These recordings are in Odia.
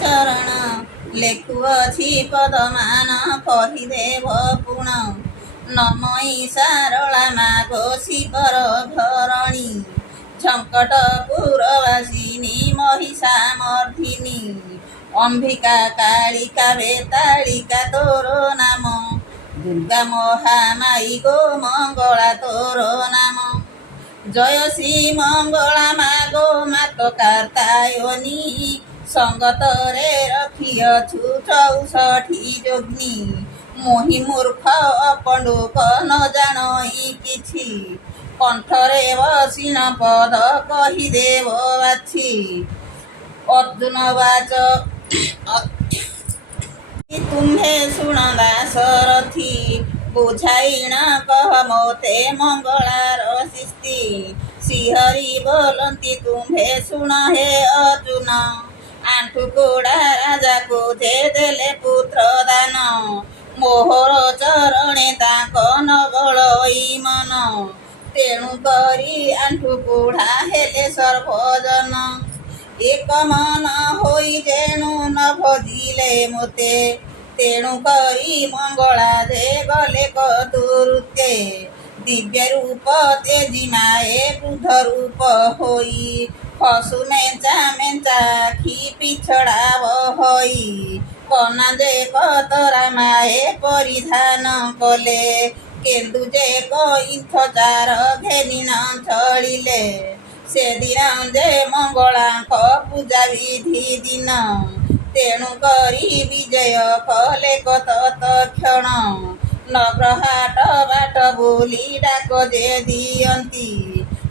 ଚରଣ ଲେଖୁଅଛି ପଦମାନ କହିଦେବ ପୁଣ ନମଇ ସାରଳା ମାଗ ଶିବର ଧରଣୀ ଝଙ୍କଟପୁରବାସିନୀ ମହିଷାମର୍ଧିନୀ ଅମ୍ବିକା କାଳିକା ବେତାଳିକା ତୋର ନାମ ଦୁର୍ଗା ମହାମାଇ ଗୋ ମଙ୍ଗଳା ତୋର ନାମ জয় শ্রী মঙ্গলা মাগো মাত কার্তায়নী সঙ্গতরে রখিଅଛୁ 64 যোগিনী মোহি মূর্খ অপଣ୍ଡୁକ ନ ଜାଣଇ କିଛି କଣ୍ଠରେ ବସିଣ ପଦ କହିଦେବ ବାଛି ଅର୍ଜୁନ ବାଚ ତୁମ୍ଭେ ଶୁଣ ଦାସରଥି ବୁଝାଇଣ କହ ମୋତେ ମଙ୍ଗଳାର ସୃଷ୍ଟି ଶ୍ରୀହରି ବୋଲନ୍ତି ତୁମ୍ଭେ ଶୁଣ ହେ ଅର୍ଜୁନ ଆଣ୍ଠୁ କୋଡ଼ା ରାଜାକୁ ଯେ ଦେଲେ ପୁତ୍ର ଦାନ ମୋହର ଚରଣେ ତାଙ୍କ ନବଳଇ ମନ ତେଣୁ କରି ଆଣ୍ଠୁ କୋଢ଼ା ହେଲେ ସର୍ବଜନ ଏକ ମନ ହୋଇ ଯେଣୁ ନ ଭଜିଲେ ମୋତେ ତେଣୁ କରି ମଙ୍ଗଳା ଯେ ଗଲେ କତୁରୁତେ ଦିବ୍ୟ ରୂପ ତେଜି ମାଏ ବୃଦ୍ଧ ରୂପ ହୋଇ ପଶୁ ମେଞ୍ଚା ମେଞ୍ଚା ଆଖି ପିଛଡ଼ା ହୋଇ କନା ଯେ କତରା ମାଏ ପରିଧାନ କଲେ କେନ୍ଦୁ ଯେ କଇଁଥ ଚାର ଘେନିଣ ଚଳିଲେ ସେଦିନ ଯେ ମଙ୍ଗଳାଙ୍କ ପୂଜା ବିଧି ଦିନ ତେଣୁ କରି ବିଜୟ କଲେ ତତ୍କ୍ଷଣ ନଗ୍ରହାଟ ବାଟ ବୋଲି ଡାକ ଯେ ଦିଅନ୍ତି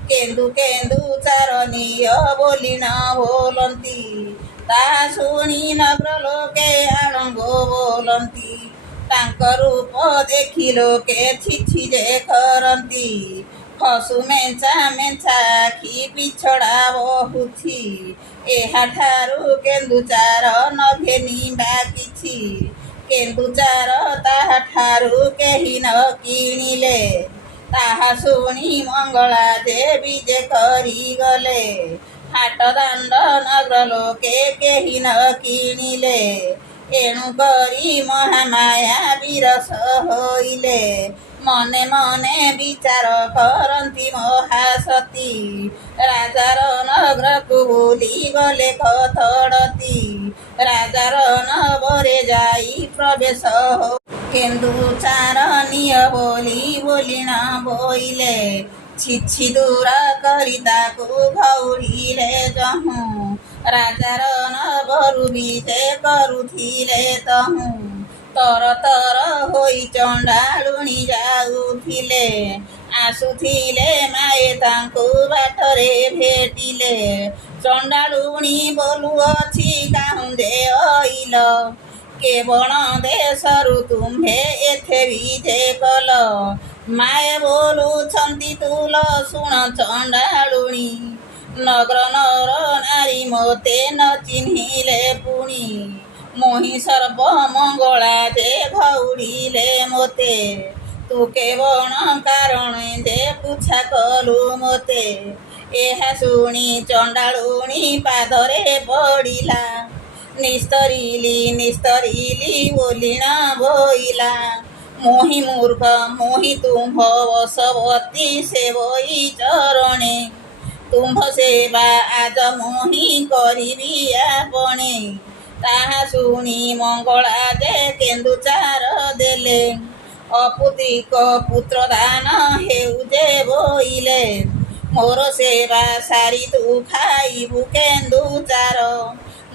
କେନ୍ଦୁ କେନ୍ଦୁ ଚାରଣୀୟ ବୋଲି ନ ବୋଲନ୍ତି ତାହା ଶୁଣି ନଗ୍ର ଲୋକେ ଆଣଙ୍ଗ ବୋଲନ୍ତି ତାଙ୍କ ରୂପ ଦେଖି ଲୋକେ ଛିଛି ଯେ କରନ୍ତି ପଶୁ ମେଞ୍ଚା ମେଞ୍ଚା ଆଖି ପିଛଡ଼ା ବହୁଛି ଏହାଠାରୁ କେନ୍ଦୁଚାର ନ ଘେନିବା କିଛି କେନ୍ଦୁଚାର ତାହାଠାରୁ କେହି ନ କିଣିଲେ ତାହା ଶୁଣି ମଙ୍ଗଳା ଦେବୀ ଯେ କରିଗଲେ ହାଟ ଦାଣ୍ଡ ନଗର ଲୋକେ କେହି ନ କିଣିଲେ ଏଣୁ କରି ମହାମାୟା ବିରସ ହୋଇଲେ ମନେ ମନେ ବିଚାର କରନ୍ତି ମହାସତୀ ରାଜାର ନଗରକୁ ବୁଲି ଗଲେ କତଡ଼ତି ରାଜାର ନବରେ ଯାଇ ପ୍ରବେଶ କେନ୍ଦୁ ଚାରଣୀୟ ବୋଲି ବୋଲିଣ ବୋଇଲେ ଛିଛି ଦୂର କରି ତାକୁ ଘଉଡ଼ିଲେ ଯହୁଁ ରାଜାର ନବରୁ ବିଜେ କରୁଥିଲେ ତହୁଁ ତର ତର ହୋଇ ଚଣ୍ଡାଳୁଣୀ ଯାଉଥିଲେ ଆସୁଥିଲେ ମାଏ ତାଙ୍କୁ ବାଟରେ ଭେଟିଲେ ଚଣ୍ଡାଳୁଣୀ ବୋଲୁଅଛି କାହୁଁ ଯେ ଅଇଲ କେବଳ ଦେଶରୁ ତୁମ୍ଭେ ଏଥେ ବିଜେ କଲ ମାଏ ବୋଲୁଛନ୍ତି ତୁଲ ଶୁଣ ଚଣ୍ଡାଳୁଣୀ ନଗର ନର ନାରୀ ମୋତେ ନ ଚିହ୍ନିଲେ ପୁଣି ମୋହି ସର୍ବମଙ୍ଗଳା ଯେ ଘଉଡ଼ିଲେ ମୋତେ ତୁ କେବଳ କାରଣ ଯେ ପୁଛା କଲୁ ମୋତେ ଏହା ଶୁଣି ଚଣ୍ଡାଳୁଣୀ ପାଦରେ ପଡ଼ିଲା ନିସ୍ତରିଲି ବୋଲିଣ ବୋଇଲା ମୋହି ମୂର୍ଖ ମୋହି ତୁମ୍ଭ ବଶବତୀ ସେବଇ ଚରଣେ ତୁମ୍ଭ ସେବା ଆଜ ମୋହି କରିବି ଆପଣେ ତାହା ଶୁଣି ମଙ୍ଗଳା ଯେ କେନ୍ଦୁଚାର ଦେଲେ ଅପୁତ୍ରିକ ପୁତ୍ର ଦାନ ହେଉ ଯେ ବୋଇଲେ ମୋର ସେବା ସାରି ତୁ ଖାଇବୁ କେନ୍ଦୁଚାର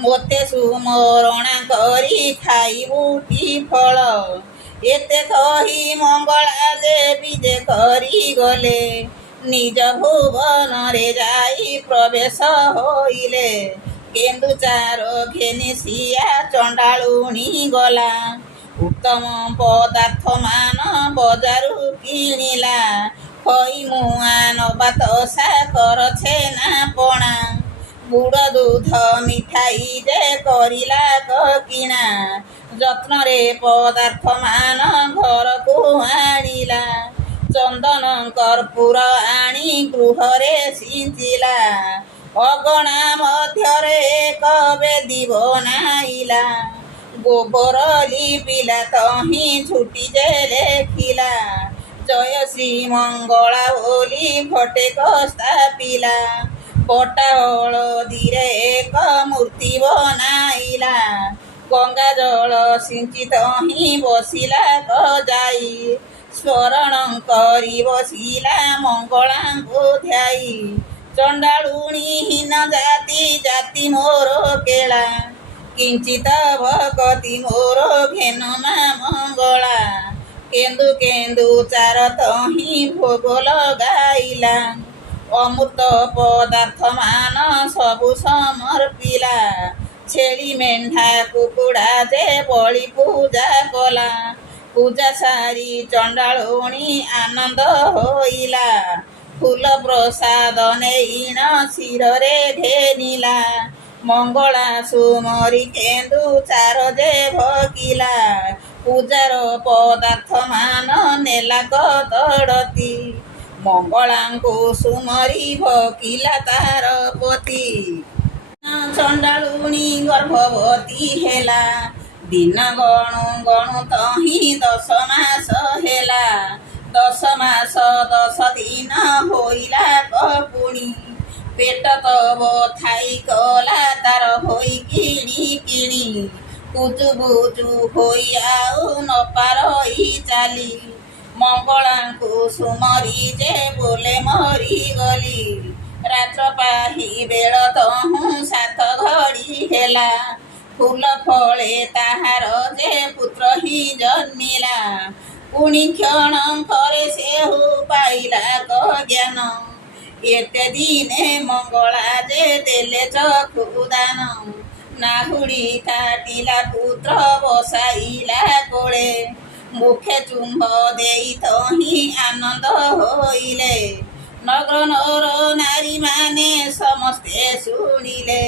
ମୋତେ ସୁମରଣା କରି ଖାଇବୁ ଟି ଫଳ ଏତେ କହି ମଙ୍ଗଳା ଦେବୀ ଯେ କରିଗଲେ ନିଜ ଭୁବନରେ ଯାଇ ପ୍ରବେଶ ହୋଇଲେ କେନ୍ଦୁଚାର ଘେନି ସିଆ ଚଣ୍ଡାଳୁଣୀ ଗଲା ଉତ୍ତମ ପଦାର୍ଥ ମାନ ବଜାରୁ କିଣିଲା ଖଇ ମୁଆଁ ନବା ତସା କର ଛେନା ପଣା ଗୁଡ଼ ଦୁଧ ମିଠାଇ ଯେ କରିଲା କିଣା ଯତ୍ନରେ ପଦାର୍ଥ ମାନ ଘରକୁ ଆଣିଲା ଚନ୍ଦନ କର୍ପୂର ଆଣି ଗୃହରେ ସିଞ୍ଚିଲା ଅଗଣା ମଧ୍ୟରେ ଏକ ବେଦୀ ବନାଇଲା, ଗୋବର ଲିପିଲା ତହିଁ ଝୁଟି ଯେ ଲେଖିଲା, ଜୟ ଶ୍ରୀ ମଙ୍ଗଳା ବୋଲି ଫଟେକ ସ୍ଥାପିଲା। ବଟା ହଳଦୀରେ ଏକ ମୂର୍ତ୍ତି ବନାଇଲା, ଗଙ୍ଗା ଜଳ ସିଞ୍ଚି ତହିଁ ବସିଲା ଯାଇ, ସ୍ମରଣ କରି ବସିଲା ମଙ୍ଗଳାଙ୍କୁ ଧ୍ୟାଇ। ଚଣ୍ଡାଳୁଣୀ ହୀନ ଜାତି ଜାତି ମୋର କେଳା, କିଞ୍ଚିତ ଭକତି ମୋର ଘେନ ମା ମଙ୍ଗଳା। କେନ୍ଦୁ କେନ୍ଦୁ ଚାର ତହିଁ ଭୋଗ ଲଗାଇଲା, ଅମୃତ ପଦାର୍ଥ ମାନ ସବୁ ସମର୍ପିଲା। ଛେଳି ମେଣ୍ଢା କୁକୁଡ଼ା ଯେ ବଳି ପୂଜା କଲା, ପୂଜା ସାରି ଚଣ୍ଡାଳୁଣୀ ଆନନ୍ଦ ହୋଇଲା। ଫୁଲ ପ୍ରସାଦ ନେଇଣ ଶିରରେ ଘେନିଲା, ମଙ୍ଗଳା ସୁମରି କେନ୍ଦୁ ଚାର ଯେ ଭକିଲା। ପୂଜାର ପଦାର୍ଥ ମାନ ନେଲା କତଡ଼ତି, ମଙ୍ଗଳାଙ୍କୁ ସୁମରି ଭକିଲା ତାର ପତି। ଚଣ୍ଡାଳୁଣୀ ଗର୍ଭବତୀ ହେଲା, ଦିନ ଗଣୁ ଗଣୁ ତହିଁ 10 ମାସ ହେଲା। 10 ମାସ 10 ଦିନ ହୋଇଲା କପୁଣୀ, ପେଟ ତବ ଥାଇ କଲା ତାର ହୋଇ କିଣି କିଣି। କୁଜୁ ବୁଜୁ ହୋଇ ଆଉ ନପାରଇ ଚାଲି, ମଙ୍ଗଳାଙ୍କୁ ସୁମରି ଯେ ବୋଲେ ମରିଗଲି। ରାତ୍ର ପାହି ବେଳ ତହୁଁ 7 ଘଡ଼ି ହେଲା, ଫୁଲ ଫଳେ ତାହାର ଯେ ପୁତ୍ର ହିଁ ଜନ୍ମିଲା। ପୁଣି କ୍ଷଣଙ୍କରେ ସେହୁ ପାଇଲା ଜ୍ଞାନ, ଏତେ ଦିନେ ମଙ୍ଗଳା ଯେ ଦେଲେ ଚକ୍ଷୁ ଦାନ। ନାହୁଡ଼ି କାଟିଲା ପୁତ୍ର ବସାଇଲା କୋଳେ, ମୁଖେ ଚୁମ୍ବ ଦେଇ ତହିଁ ଆନନ୍ଦ ହୋଇଲେ। ନଗ୍ର ନର ନାରୀମାନେ ସମସ୍ତେ ଶୁଣିଲେ,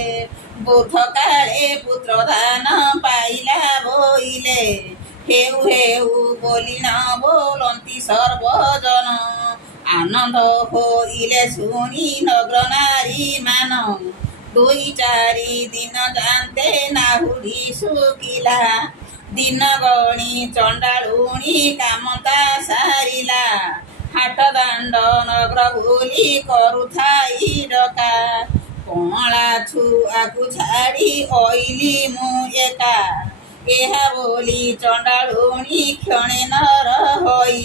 ବୋଧ କାଳେ ପୁତ୍ର ଦାନ ପାଇଲା ବୋଇଲେ। ହେଉ ହେଉ ବୋଲିଣ ବୋଲନ୍ତି ସର୍ବଜନ, ଆନନ୍ଦ ହୋଇଲେ ଶୁଣି ନଗ୍ର ନାରୀମାନ। 2-4 ଦିନ ଯାନ୍ତେ ନାହୁଡ଼ି ଶୁଖିଲା, ଦିନ ଗଣି ଚଣ୍ଡାଳୁଣୀ କାମତା ସାରିଲା। ହାଟ ଦାଣ୍ଡ ନଗର ବୁଲି କରୁଥାଇ ଡକା, କଅଁଳା ଛୁଆକୁ ଛାଡ଼ି ଅଇଲି ମୁଁ ଏକା। ଏହା ବୋଲି ଚଣ୍ଡାଳୁଣୀ କ୍ଷଣେ ନର ହୋଇ,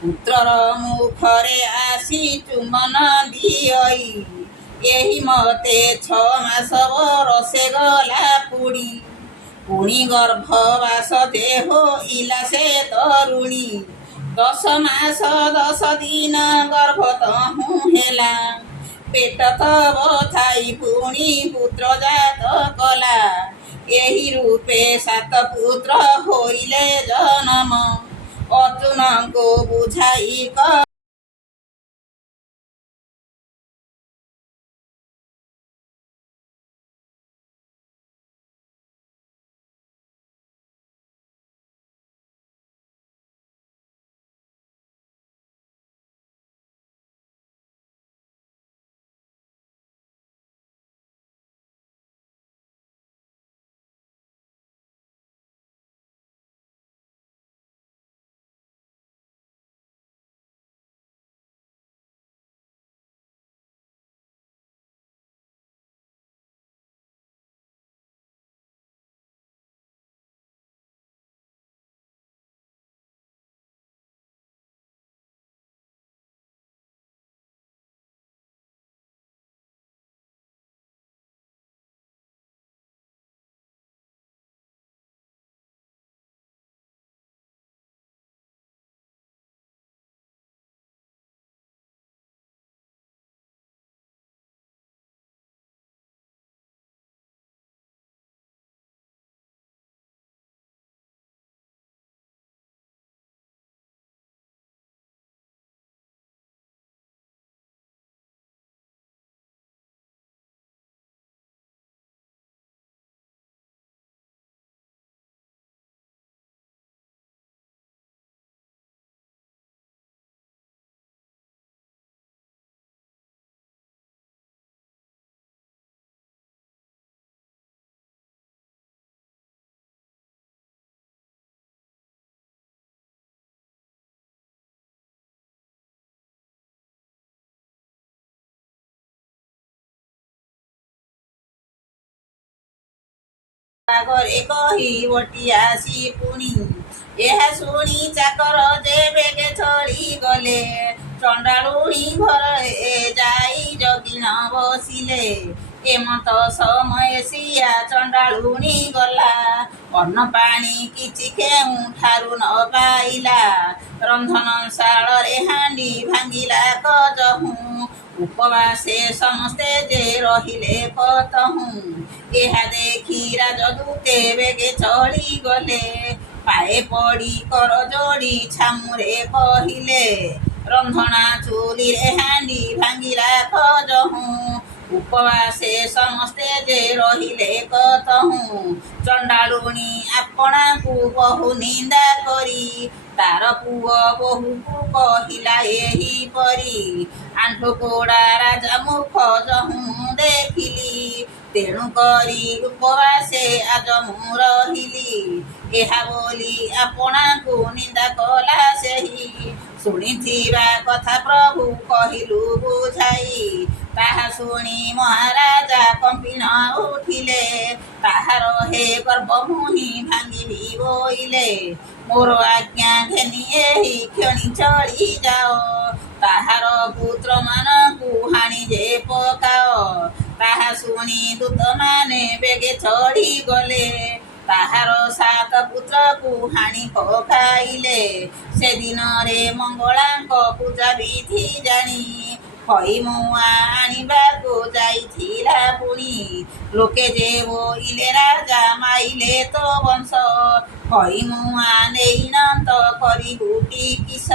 ପୁତ୍ରର ମୁଖରେ ଆସି ଚୁମ୍ବନ ଦିଅଇ। ଏହି ମତେ 6 ମାସ ବରଷେ ଗଲା ପୁଣି, ପୁଣି ଗର୍ଭବାସ ଯେ ହୋଇଲା ସେ ତରୁଣୀ। 10 ମାସ 10 ଦିନ ଗର୍ଭ ତହୁଁ ହେଲା, ପେଟ ତବ ଥାଇ ପୁଣି ପୁତ୍ର ଜାତ କଲା। ଏହି ରୂପେ 7 ପୁତ୍ର ହୋଇଲେ ଜନମ, ଅର୍ଜୁନଙ୍କୁ ବୁଝାଇ ଘରେ କହି ବଟି ଆସି ପୁଣି ଏହା ଶୁଣି ଚାକର ଯେ ବେଗେ ଚଳି ଗଲେ ଚଣ୍ଡାଳୁଣୀ ଘରେ ଯାଇ ଜଗିଣ ବସିଲେ ଏମନ୍ତ ସମୟ ସିଆ ଚଣ୍ଡାଳୁଣୀ ଗଲା ଅନ୍ନ ପାଣି କିଛି କେଉଁଠାରୁ ନ ପାଇଲା ରନ୍ଧନଶାଳରେ ହାଣ୍ଡି ଭାଙ୍ଗିଲା କଜହୁଁ ଉପବାସେ ସମସ୍ତେ ଯେ ରହିଲେ କତହୁଁ ଏହା ଦେଖି ରାଜଦୂତେ ବେଗେ ଚଳିଗଲେ ପାଏ ପଡ଼ି କର ଯୋଡ଼ି ଛାମୁରେ କହିଲେ ରନ୍ଧଣା ଚୁଲିରେ ହାଣ୍ଡି ଭାଙ୍ଗିଲା ଖଜହୁଁ ଉପବାସେ ସମସ୍ତେ ଯେ ରହିଲେ କତହୁଁ ଚଣ୍ଡାଳୁଣୀ ଆପଣାକୁ ବହୁ ନିନ୍ଦା କରି ତାର ପୁଅ ବୋହୂକୁ କହିଲା ଏହିପରି ଆଣ୍ଠୁ ପୋଡ଼ା ରାଜା ମୁଖ ଯହୁଁ ଦେଖିଲି ତେଣୁ କରି ଉପବାସେ ଆଜ ମୁଁ ରହିଲି ଏହା ବୋଲି ଆପଣାକୁ ନିନ୍ଦା କଲା ସେହି ଶୁଣିଥିବା କଥା ପ୍ରଭୁ କହିଲୁ ବୁଝାଇ ତାହା ଶୁଣି ମହାରାଜା କମ୍ପିନ ଉଠିଲେ ତାହାର ହେ ଗର୍ବ ମୁହିଁ ଭାଙ୍ଗିବି ବୋଇଲେ ମୋର ଆଜ୍ଞା ଘେନି ଏହି କ୍ଷଣି ଚଳି ଯାଅ ତାହାର ପୁତ୍ରମାନଙ୍କୁ ହାଣି ଯେ ପକାଅ ତାହା ଶୁଣି ଦୂତମାନେ ବେଗେ ଚଢ଼ିଗଲେ ତାହାର 7 ପୁତ୍ରକୁ ହାଣି ପକାଇଲେ ସେଦିନରେ ମଙ୍ଗଳାଙ୍କ ପୂଜା ବିଧି ଜାଣି ଖଇମୁଆ ଆଣିବାକୁ ଯାଇଥିଲା ପୁଣି ଲୋକେ ଯେ ବୋଇଲେ ରାଜା ମାଇଲେ ତୋ ବଂଶ ଖଇମୁଆ ନେଇନନ୍ତ କରିବୁ କି କିସ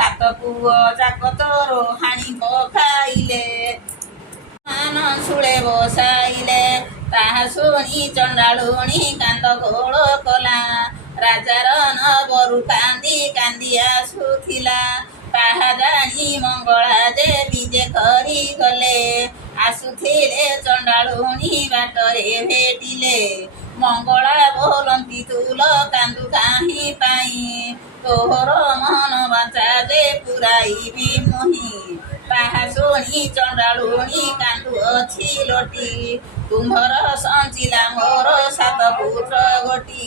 7 ପୁଅ ଯାକ ତୋର ହାଣି ପକାଇଲେ ମାନ ଶୂଳେ ବସାଇଲେ ତାହା ଶୁଣି ଚଣ୍ଡାଳୁଣୀ କାନ୍ଦ ଘୋଳ କଲା ରାଜାର ନବରୁ କାନ୍ଦି କାନ୍ଦି ଆସୁଥିଲା ତାହା ଜାଣି ମଙ୍ଗଳା ଦେବୀ ଯେ କରିଗଲେ ଆସୁଥିଲେ ଚଣ୍ଡାଳୁଣୀ ବାଟରେ ଭେଟିଲେ ମଙ୍ଗଳା ବୋଲନ୍ତି ତୁଲ କାନ୍ଦୁ କାହିଁ ପାଇଁ ତୋର ମନ ବାଞ୍ଚା ଯେ ପୁରାଇବି ମୁହିଁ ତାହା ଶୁଣି ଚଣ୍ଡାଳୁଣୀ କାନ୍ଦୁଅଛି ଲୋଟି ତୁମ୍ଭର ସଞ୍ଚିଲା ମୋର 7 ପୁତ୍ର ଗୋଟି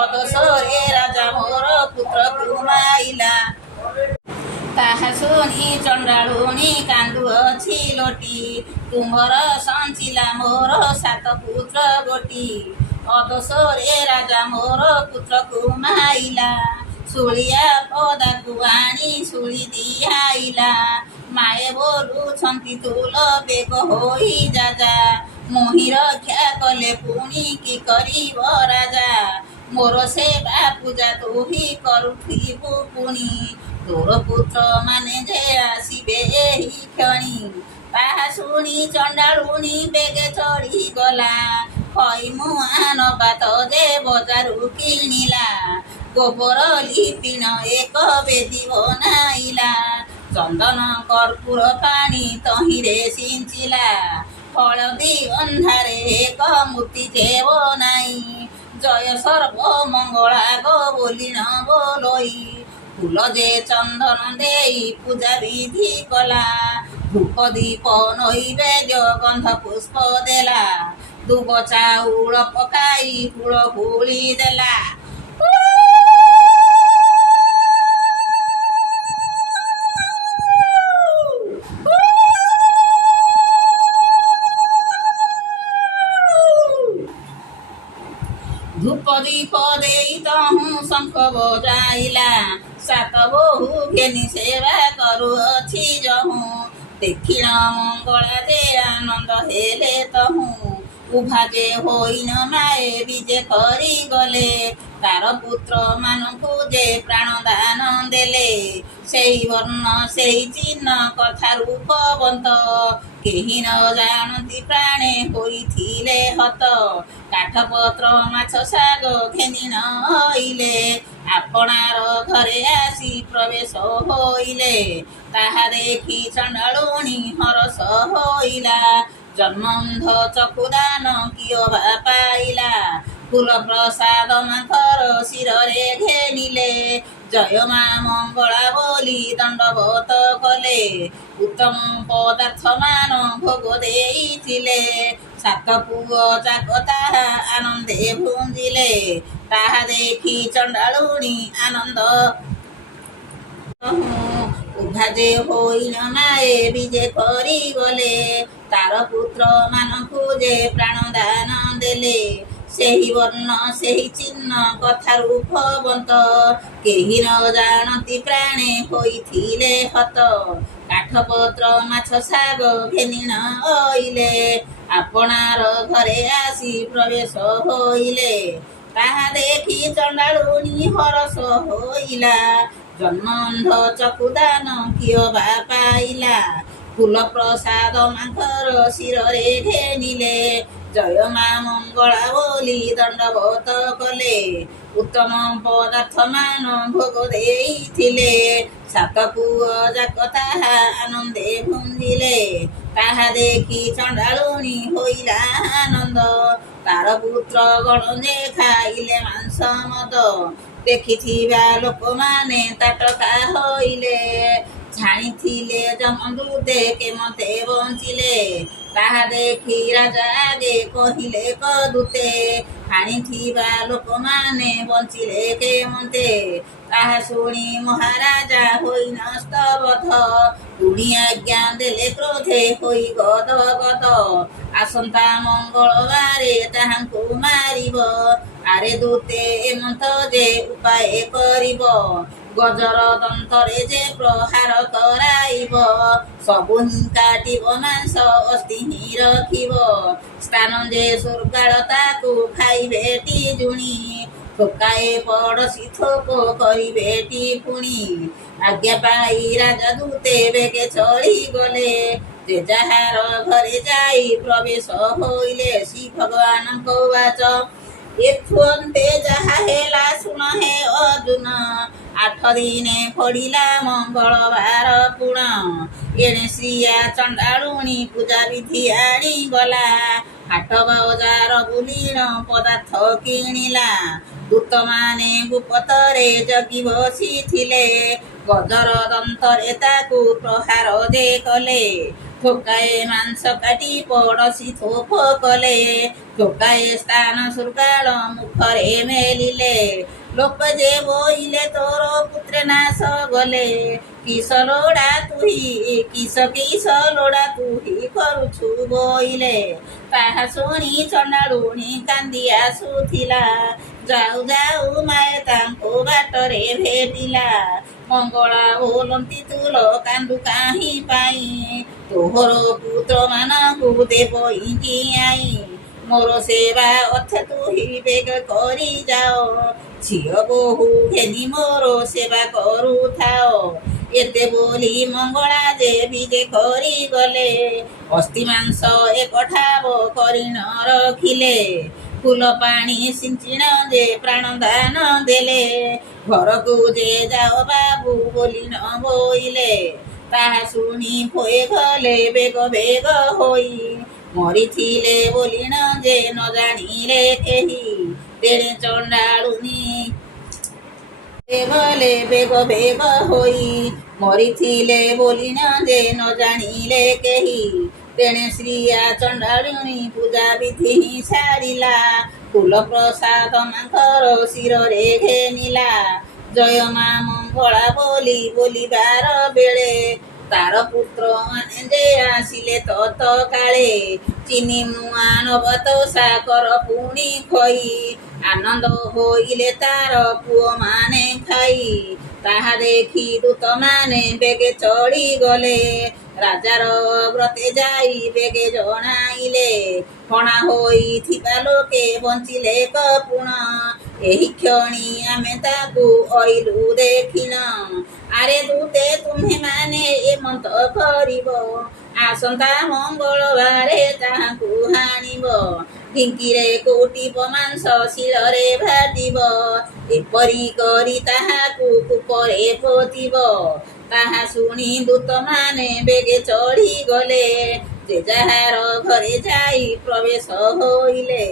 ଅଦୋଷରେ ରାଜା ମୋର ପୁତ୍ରକୁ ମାଇଲା ତାହା ଶୁଣି ଚଣ୍ଡାଳୁଣୀ କାନ୍ଦୁଅଛି ଲୋଟି ତୁମ୍ଭର ସଞ୍ଚିଲା ମୋର 7 ପୁତ୍ର ଗୋଟି ଅଦୋଷରେ ରାଜା ମୋର ପୁତ୍ରକୁ ମାଇଲା ଶୁଳିଆ ପଦାକୁ ଆଣି ଶୁଳି ଦିଆଇଲା ମାଏ ବୋଲୁଛନ୍ତି ତୁଲ ବେଗ ହୋଇ ଯାଜା ମୋହି ରକ୍ଷା କଲେ ପୁଣି କି କରିବ ରାଜା ମୋର ସେବା ପୂଜା ତୁହି କରୁଥିବୁ ପୁଣି ତୋର ପୁତ୍ର ମାନେ ଯେ ଆସିବେ ଏହି କ୍ଷଣି ତାହା ଶୁଣି ଚଣ୍ଡାଳୁଣୀ ବେଗେ ଚଢ଼ିଗଲା ଖଇମୁଆ ନବା ତ ଯେ ବଜାରୁ କିଣିଲା ଗୋବର ଲିପିଣ ଏକ ବେଦି ବନାଇଲା ଚନ୍ଦନ କର୍ପୂର ପାଣି ତହିଁରେ ସିଞ୍ଚିଲା ହଳଦୀ ଅନ୍ଧାରେ ଏକ ମୂର୍ତ୍ତି ଯେ ବନାଇ ଜୟ ସର୍ବ ମଙ୍ଗଳା ଗୋ ବୋଲି ନ ବୋଲଇ ଫୁଲ ଯେ ଚନ୍ଦନ ଦେଇ ପୂଜା ବିଧି କଲା ଧୂପ ଦୀପ ନୈବେଦ୍ୟ ଗନ୍ଧ ପୁଷ୍ପ ଦେଲା ଦୁବ ଚାଉଳ ପକାଇ ହୁଳ ହୁଳି ଦେଲା ଧୂପ ଦୀପ ଦେଇ ତହୁଁ ଶଙ୍ଖ ବଜାଇଲା 7 ବୋହୂ ଘେନି ସେବା କରୁଅଛି ଯହୁଁ ଦେଖିଣ ମଙ୍ଗଳା ଯେ ଆନନ୍ଦ ହେଲେ ତହୁଁ ଉଭା ଯେ ହୋଇନ ମାଏ ବିଜେ କରିଗଲେ ତାର ପୁତ୍ର ମାନଙ୍କୁ ଯେ ପ୍ରାଣ ଦାନ ଦେଲେ ସେଇ ବର୍ଣ୍ଣ ସେଇ ଚିହ୍ନ କଥା ରୂପବନ୍ତ କେହି ନ ଜାଣନ୍ତି ପ୍ରାଣେ ହୋଇଥିଲେ ହତ କାଠପତ୍ର ମାଛ ଶାଗ ଘେନି ନ ହଇଲେ ଆପଣାର ଘରେ ଆସି ପ୍ରବେଶ ହୋଇଲେ ତାହା ଦେଖି ଚଣ୍ଡାଳୁଣୀ ହରସ ହୋଇଲା ଜନ୍ମନ୍ଧ ଚକ୍ଷୁଦାନ କିଅ ବା ପାଇଲା ଫୁଲ ପ୍ରସାଦ ମାଙ୍କର ଶିରରେ ଘେନିଲେ ଜୟ ମା ମଙ୍ଗଳା ବୋଲି ଦଣ୍ଡବତ କଲେ ଉତ୍ତମ ପଦାର୍ଥ ମାନ ଭୋଗ ଦେଇଥିଲେ 7 ପୁଅ ଯାକ ତାହା ଆନନ୍ଦ ଆନନ୍ଦେ ଭୁଞ୍ଜିଲେ। ତାହା ଦେଖି ଚଣ୍ଡାଳୁଣୀ ଆନନ୍ଦ ଉଭା ଯେ ହୋଇନ ମାଏ ବିଜେ କରିଗଲେ। ତାର ପୁତ୍ର ମାନଙ୍କୁ ଯେ ପ୍ରାଣ ଦାନ ଦେଲେ। ସେହି ବର୍ଣ୍ଣ ସେହି ଚିହ୍ନ କଥାରୁ ଫବନ୍ତ କେହି ନ ଜାଣନ୍ତି ପ୍ରାଣେ ହୋଇଥିଲେ ହତ। କାଠପତ୍ର ମାଛ ଶାଗ ଘେନି ନ ଅଇଲେ ଆପଣାର ଘରେ ଆସି ପ୍ରବେଶ ହୋଇଲେ। ତାହା ଦେଖି ଚଣ୍ଡାଳୁଣୀ ହରଷ ହୋଇଲା। ଜନ୍ମ ଅନ୍ଧ ଚକ୍ଷୁଦାନ କିଅ ବା ପାଇଲା। ଫୁଲ ପ୍ରସାଦ ମାଙ୍କର ଶିରରେ ଘେନିଲେ। ଜୟ ମା ମଙ୍ଗଳା ବୋଲି ଦଣ୍ଡବତ କଲେ। ଉତ୍ତମ ପଦାର୍ଥ ମାନ ଭୋଗ ଦେଇଥିଲେ। ସାତ ପୁଅ ଯାକ ତାହା ଆନନ୍ଦେ ଭୁଞ୍ଜିଲେ। ତାହା ଦେଖି ଚଣ୍ଡାଳୁଣୀ ହୋଇଲା ଆନନ୍ଦ। ତାର ପୁତ୍ର ଗଣ ଯେ ଖାଇଲେ ମାଂସ ମଦ। ଦେଖିଥିବା ଲୋକମାନେ ତାଟକା ହୋଇଲେ। ଛାଣିଥିଲେ ଯମଦୂତେ କେମତେ ବଞ୍ଚିଲେ। ତାହା ଦେଖି ରାଜା ଆଗେ କହିଲେ କଦୂତେ ହାଣିଥିବା ଲୋକମାନେ ବଞ୍ଚିଲେ କେମନ୍ତେ। ତାହା ଶୁଣି ମହାରାଜା ହୋଇନ ସ୍ତବଧ। ପୁଣି ଆଜ୍ଞା ଦେଲେ କ୍ରୋଧେ ହୋଇ ଗଦ ଗଦ। ଆସନ୍ତା ମଙ୍ଗଳବାରେ ତାହାଙ୍କୁ ମାରିବ। ଆରେ ଦୂତେ ଏମନ୍ତ ଯେ ଉପାୟ କରିବ। ଗଜର ଦନ୍ତରେ ଯେ ପ୍ରହାର କରାଇବ। ସବୁ ହିଁ କାଟିବ ମାଂସ ଅସ୍ଥି ହିଁ ରଖିବ। ସ୍ଥାନ ଯେ ଶୃଗାଳ ତାକୁ ଖାଇବେ ଟିଜୁଣି। ଥୋକାଏ ପଡ଼ୋଶୀ ଥୋପ କରିବେ ଟିପୁଣି। ଆଜ୍ଞା ପାଇ ରାଜା ଦୂତେ ବେଗେ ଚଳିଗଲେ। ଯେ ଯାହାର ଘରେ ଯାଇ ପ୍ରବେଶ ହୋଇଲେ। ଶ୍ରୀ ଭଗବାନଙ୍କ ବାଚ ଏଥୁ ଅନ୍ତେ ଯାହା ହେଲା ଶୁଣ ହେ ଅର୍ଜୁନ। 8 ଦିନେ ପଡ଼ିଲା ମଙ୍ଗଳବାର ପୁଣ। ଏଣେ ଶ୍ରିୟା ଚଣ୍ଡାଳୁଣୀ ପୂଜା ବିଧି ଆଣିଗଲା। ହାଟ ବଜାର ବୁଲିଣ ପଦାର୍ଥ କିଣିଲା। ଦୂତମାନେ ଗୁପତରେ ଜଗି ବସିଥିଲେ। ଗଜର ଦନ୍ତରେ ତାକୁ ପ୍ରହାର ଯେ କଲେ। ଥୋକାଏ ମାଂସ କାଟି ପଡ଼ୋଶୀ ଥୋପ କଲେ। ଥୋକାଏ ସ୍ଥାନ ଶୃଗାଳ ମୁଖରେ ମେଲିଲେ। ଲୋକ ଯେ ବୋଇଲେ ତୋର ପୁତ୍ରେ ନାଶ ଗଲେ। କିସ ଲୋଡ଼ା ତୁହି କିସ ଲୋଡ଼ା ତୁହି କରୁଛୁ ବୋଇଲେ। ତାହା ଶୁଣି ଚଣ୍ଡାଳୁଣୀ କାନ୍ଦି ଆସୁଥିଲା। ଯାଉ ଯାଉ ମାଏ ତାଙ୍କୁ ବାଟରେ ଭେଟିଲା। ମଙ୍ଗଳା ବୋଲନ୍ତି ତୁଲ କାନ୍ଦୁ କାହିଁ ପାଇଁ। ତୋହର ପୁତ୍ର ମାନଙ୍କୁ ଦେବ ଇଙ୍କି ଆଇ। ମୋର ସେବା ଅର୍ଥେ ତୁହି ବେଗ କରି ଯାଅ। ଝିଅ ବୋହୂ ଘେନି ମୋର ସେବା କରୁଥାଅ। ଏତେ ବୋଲି ମଙ୍ଗଳା ଯେ ବିଜେ କରିଗଲେ। ଅସ୍ଥି ମାଂସ ଏକ ଠାବ କରି ନ ରଖିଲେ। ଫୁଲ ପାଣି ସିଞ୍ଚିଣ ଯେ ପ୍ରାଣ ଦାନ ଦେଲେ। ଘରକୁ ଯେ ଯାଅ ବାବୁ ବୋଲି ନ ବୋଇଲେ। ତାହା ଶୁଣି ଭୋଏ ଗଲେ ବେଗ ବେଗ ହୋଇ। ମରିଥିଲେ ବୋଲିଣ ଯେ ନ ଜାଣିଲେ କେହି। ତେଣେ ଚଣ୍ଡାଳୁଣୀ ଗଲେ ବେଗ ବେଗ ହୋଇ। ମରିଥିଲେ ବୋଲିଣ ଯେ ନ ଜାଣିଲେ କେହି। ତେଣେ ଶ୍ରିୟା ଚଣ୍ଡାଳୁଣୀ ପୂଜା ବିଧି ସାରିଲା। ଫୁଲ ପ୍ରସାଦ ମାଙ୍କର ଶିରରେ ଘେନିଲା। ଜୟ ମା ମଙ୍ଗଳା ବୋଲି ବୋଲିବାର ବେଳେ। ତାର ପୁତ୍ର ମାନେ ଯେ ଆସିଲେ ତତ କାଳେ। ଚିନି ମୁଆଁ ନବତ ସାକର ପୁଣି ଖଇ। ଆନନ୍ଦ ହୋଇଲେ ତାର ପୁଅ ମାନେ ଖାଇ। ତାହା ଦେଖି ଦୂତମାନେ ବେଗେ ଚଳିଗଲେ। ରାଜାର ବ୍ରତେ ଯାଇ ବେଗେ ଜଣାଇଲେ। ହଣା ହୋଇଥିବା ଲୋକେ ବଞ୍ଚିଲେ କପୁଣ। ଏହି କ୍ଷଣି ଆମେ ତାକୁ ଅଇଲୁ ଦେଖିଣ। ଆରେ ଦୂତେ ତୁମ୍ଭେ ମାନେ ଏମନ୍ତ କରିବ। ଆସନ୍ତା ମଙ୍ଗଳବାରେ ତାହାଙ୍କୁ ହାଣିବ। ଢିଙ୍କିରେ କୁଟିବ ମାଂସ ଶିଳରେ ଭାଟିବ। ଏପରି କରି ତାହାକୁ କୂପରେ ପୋତିବ। ତାହା ଶୁଣି ଦୂତମାନେ ବେଗେ ଚଢ଼ିଗଲେ। ଯେ ଯାହାର ଘରେ ଯାଇ ପ୍ରବେଶ ହୋଇଲେ।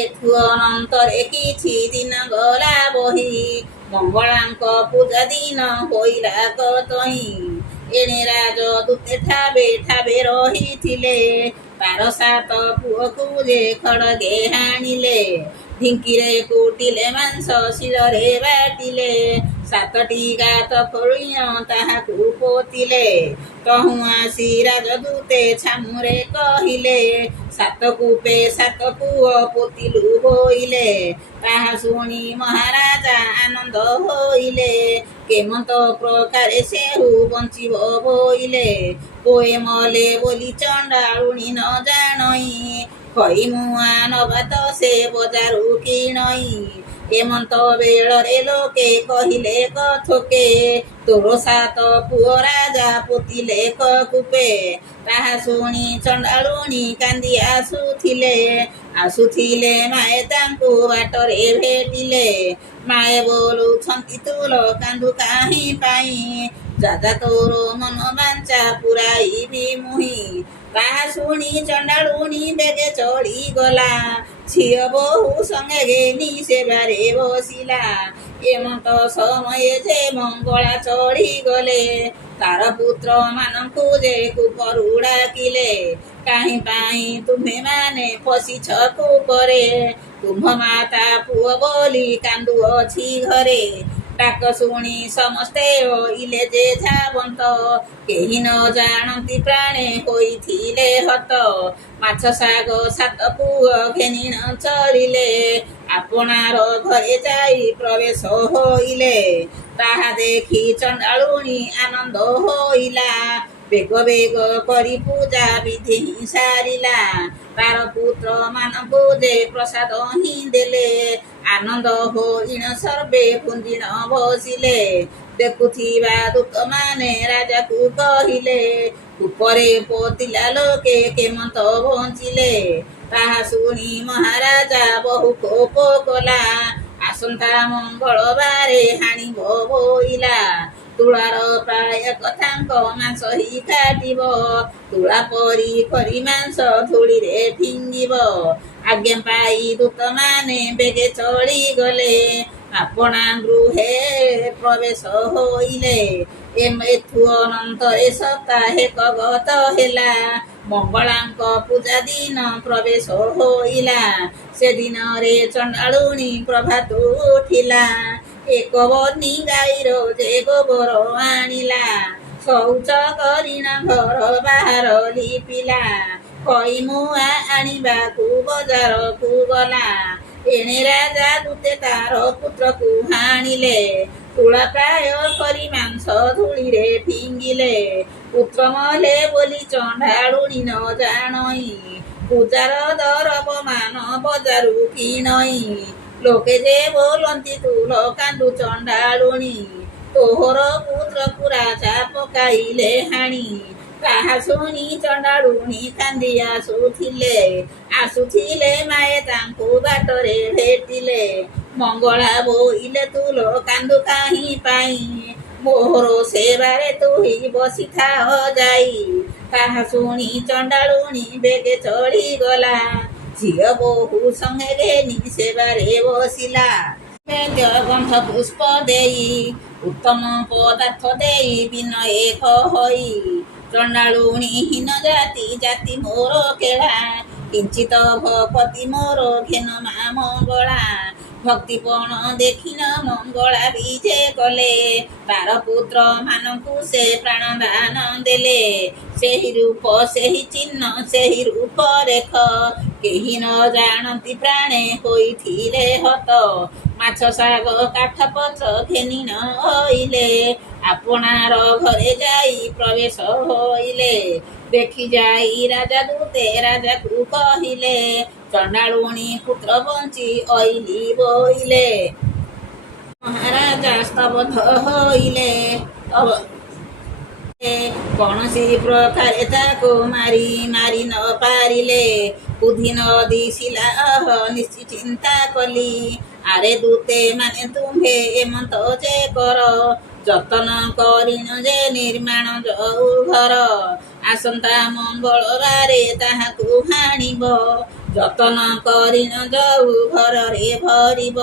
ଏଥୁ ଅନନ୍ତରେ କିଛି ଦିନ ଗଲା ବହି। ମଙ୍ଗଳାଙ୍କ ପୂଜା ଦିନ ହୋଇଲା କତହିଁ। ଏଣେ ରାଜଦୂତେ ଠାବେ ଠାବେ ରହିଥିଲେ। ତାର 7 ପୁଅକୁ ଯେ ଖଡ଼୍ଗେ ହାଣିଲେ। ଢିଙ୍କିରେ କୁଟିଲେ ମାଂସ ଶିଳରେ ବାଟିଲେ, ସାତଟି ଗାତ ଖୋଳି ତାହାକୁ ପୋତିଲେ। ତହୁଁ ଆସି ରାଜଦୂତେ ଛାମୁରେ କହିଲେ, ସାତ କୂପେ ସାତ ପୁଅ ପୋତିଲୁ ବୋଇଲେ। ତାହା ଶୁଣି ମହାରାଜା ଆନନ୍ଦ ହୋଇଲେ, କେମନ୍ତ ପ୍ରକାରେ ସେହୁ ବଞ୍ଚିବ ବୋଇଲେ। ପୋଏ ମଲେ ବୋଲି ଚଣ୍ଡାଳୁଣୀ ନ ଜାଣଇ, ଖଇ ମୁଆଁ ନବା ତ ସେ ବଜାରୁ କିଣଇ। ଏମନ୍ତ ବେଳରେ ଲୋକେ କହିଲେ କଥୋକେ, ତୋର ସାତ ପୁଅ ରାଜା ପୋତିଲେ କୂପେ। ତାହା ଶୁଣି ଚଣ୍ଡାଳୁଣୀ କାନ୍ଦି ଆସୁଥିଲେ ମାଏ ତାଙ୍କୁ ବାଟରେ ଭେଟିଲେ। ମାଏ ବୋଲୁଛନ୍ତି ତୁଲ କାନ୍ଦୁ କାହିଁ ପାଇଁ, ରାଜା ତୋର ମନ ବାଞ୍ଚା ପୁରାଇବି ମୁହିଁ। ତାହା ଶୁଣି ଚଣ୍ଡାଳୁଣୀ ବେଗେ ଚଳିଗଲା, ଝିଅ ବୋହୂ ସଙ୍ଗେ ଘେନି ସେବାରେ ବସିଲା। ଏମନ୍ତ ସମୟେ ଯେ ମଙ୍ଗଳା ଚଳିଗଲେ, ତାର ପୁତ୍ର ମାନଙ୍କୁ ଯେ କୂପରୁ ଡାକିଲେ। କାହିଁ ପାଇଁ ତୁମ୍ଭେମାନେ ପଶିଛ କୂପରେ, ତୁମ୍ଭ ମାତା ପୁଅ ବୋଲି କାନ୍ଦୁଅଛି ଘରେ। ଡାକ ଶୁଣି ସମସ୍ତେ ଅଇଲେ ଯେ ଧାବନ୍ତ, କେହି ନ ଜାଣନ୍ତି ପ୍ରାଣେ ହୋଇଥିଲେ ହତ। ମାଛ ଶାଗ ସାତ ପୁଅ ଘେନି ନ ଚଳିଲେ, ଆପଣାର ଘରେ ଯାଇ ପ୍ରବେଶ ହୋଇଲେ। ତାହା ଦେଖି ଚଣ୍ଡାଳୁଣୀ ଆନନ୍ଦ ହୋଇଲା, ବେଗ ବେଗ କରି ପୂଜା ବିଧି ସାରିଲା। ତାର ପୁତ୍ର ମାନଙ୍କୁ ଯେ ପ୍ରସାଦ ହିଁ ଦେଲେ, ଆନନ୍ଦ ହୋଇଣ ସର୍ବେ ପୁଞ୍ଜିଣ ବସିଲେ। ଦେଖୁଥିବା ଦୂତମାନେ ରାଜାକୁ କହିଲେ, କୂପରେ ପୋତିଲା ଲୋକେ କେମନ୍ତ ବଞ୍ଚିଲେ। ତାହା ଶୁଣି ମହାରାଜା ବହୁ କୋପ କଲା, ଆସନ୍ତା ମଙ୍ଗଳବାରେ ହାଣିବ ବୋଇଲା। ତୁଳାର ପ୍ରାୟ କଥାଙ୍କ ମାଂସ ହିଁ କାଟିବ, ତୁଳା ପରି କରି ମାଂସ ଧୂଳିରେ ଫିଙ୍ଗିବ। ଆଜ୍ଞା ପାଇ ଦୂତମାନେ ବେଗେ ଚଳିଗଲେ, ଆପଣା ଗୃହେ ପ୍ରବେଶ ହୋଇଲେ। ଏଥୁ ଅନନ୍ତରେ ସପ୍ତାହେକ ଗତ ହେଲା, ମଙ୍ଗଳାଙ୍କ ପୂଜା ଦିନ ପ୍ରବେଶ ହୋଇଲା। ସେଦିନରେ ଚଣ୍ଡାଳୁଣୀ ପ୍ରଭାତୁ ଉଠିଲା, ଏକ ବନୀ ଗାଈର ଯେ ଗୋବର ଆଣିଲା। ଶୌଚ କରିଣା ଘର ବାହାର ଲିପିଲା, ଖଇ ମୁଆଁ ଆଣିବାକୁ ବଜାରକୁ ଗଲା। ଏଣେ ରାଜା ଦୂତେ ତାର ପୁତ୍ରକୁ ହାଣିଲେ, ତୁଳା ପ୍ରାୟ କରି ମାଂସ ଧୂଳିରେ ଫିଙ୍ଗିଲେ। ପୁତ୍ର ମଲେ ବୋଲି ଚଣ୍ଡାଳୁଣୀ ନ ଜାଣଇ, ପୂଜାର ଦରବ ମାନ ବଜାରୁ କିଣଇ। ଲୋକେ ଯେ ବୋଲନ୍ତି ତୁଲ କାନ୍ଦୁ ଚଣ୍ଡାଳୁଣୀ, ତୋହର ପୁତ୍ରକୁ ରାଜା ପକାଇଲେ ହାଣି। ତାହା ଶୁଣି ଚଣ୍ଡାଳୁଣୀ କାନ୍ଦି ଆସୁଥିଲେ ମାଏ ତାଙ୍କୁ ବାଟରେ ଭେଟିଲେ। ମଙ୍ଗଳା ବୋଇଲେ ତୁଲ କାନ୍ଦୁ କାହିଁ ପାଇଁ, ମୋହର ସେବାରେ ତୁହି ବସିଥାଅ ଯାଇ। ତାହା ଶୁଣି ଚଣ୍ଡାଳୁଣୀ ବେଗେ ଚଳିଗଲା, ଝିଅ ବୋହୂ ସଙ୍ଗେ ଘେନି ସେବାରେ ବସିଲା। ବେଦ୍ୟ ଗନ୍ଧ ପୁଷ୍ପ ଦେଇ, ଉତ୍ତମ ପଦାର୍ଥ ଦେଇ ବିନୟେ କହଇ, ଚଣ୍ଡାଳୁଣୀ ହୀନ ଜାତି ମୋର କେଳା। କିଞ୍ଚିତ ଭପତି ମୋର ଘେନ ମା ମଙ୍ଗଳା। ଭକ୍ତିପଣ ଦେଖିନ ମଙ୍ଗଳା ବିଜେ କଲେ, ତାର ପୁତ୍ର ମାନଙ୍କୁ ସେ ପ୍ରାଣ ଦାନ ଦେଲେ। ସେହି ରୂପ ସେହି ଚିହ୍ନ ସେହି ରୂପ ରେଖ, କେହି ନ ଜାଣନ୍ତି ପ୍ରାଣେ ହୋଇଥିଲେ ହତ। ମାଛ ଶାଗ କାଠ ପତ୍ର ଘେନି ନ ଅଇଲେ, ଆପଣାର ଘରେ ଯାଇ ପ୍ରବେଶ ହୋଇଲେ। ଦେଖି ଯାଇ ରାଜା ଦୂତେ ରାଜାକୁ କହିଲେ, ଚଣ୍ଡାଳୁଣୀ ପୁତ୍ର ବଞ୍ଚି ଅଇଲି ବୋଇଲେ। ମହାରାଜା ସ୍ତବ୍ଧ ହୋଇଲେ, କୌଣସି ପ୍ରକାରେ ତାକୁ ମାରି ନ ପାରିଲେ। ବୁଦ୍ଧି ନ ଦିଶିଲା ନିଶ୍ଚିନ୍ତା କଲି, ଆରେ ଦୂତେ ମାନେ ତୁମ୍ଭେ ଏମନ୍ତ ଯେ କର, ଯତନ କରିଣ ଯେ ନିର୍ମାଣ ଯଉ ଘର। ଆସନ୍ତା ମଙ୍ଗଳବାରେ ତାହାକୁ ହାଣିବ, ଯତନ କରିନ ଯଉ ଘରରେ ଭରିବ,